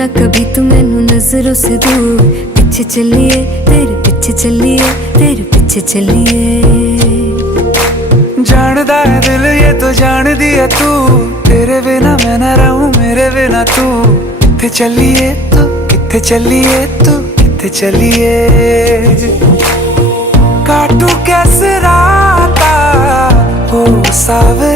ना कभी तू मैनू नजरों से दूर, पीछे चलिए तेरे पीछे चलिए तेरे पीछे चलिए। जानदा है दिल ये तो जान दिया तू, तेरे बिना मैं ना रहूं मेरे बिना तू। किथे चलिए तू किथे चलिए तू किथे चलिए। काटू कैसे राता हो सावे